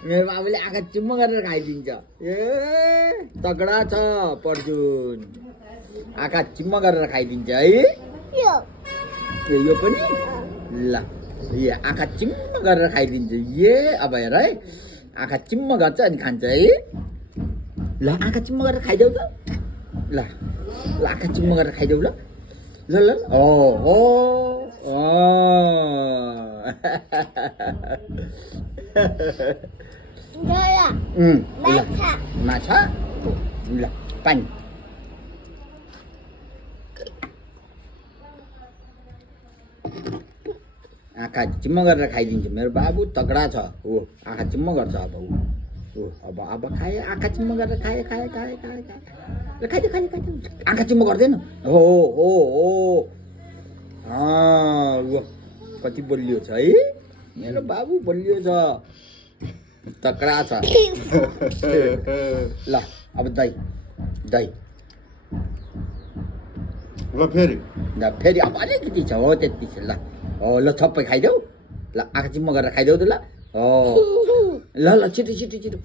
मेरो बाबुले आँखा चिम्म गरेर खाइदिन्छ ए तगडा छ पर्जुन आँखा चिम्म गरेर खाइदिन्छ है यो पनि ल यो आँखा चिम्म गरेर खाइदिन्छ ए अब हेर है आँखा चिम्म गर्छ अनि खान्छ है ल आँखा चिम्म गरेर खाइदेऊ त ल ल आँखा चिम्म गरेर खाइदेऊ ल ल ल ओ ओ माछा ल पानी आँखा चिम्म गरेर खाइदिन्छ मेरो बाबु तगडा छ हो आँखा चिम्म गर्छ अब अब खाए आँखा चिम्म गरेर खाए खाए खाए खाए खाए खाइदियो खाइदियो खाइदियो आँखा चिम्म गर्दैन हो हो हो कति बलियो छ है मेरो बाबु बलियो छ तगडा छ ल अब दही दही ल फेरि अब अलिकति छ हो त्यति छ ल हो ल थप्पै खाइदेऊ ल आँखा चिम्म गरेर खाइदेऊ त ल हो ल ल छिटो छिटो छिटो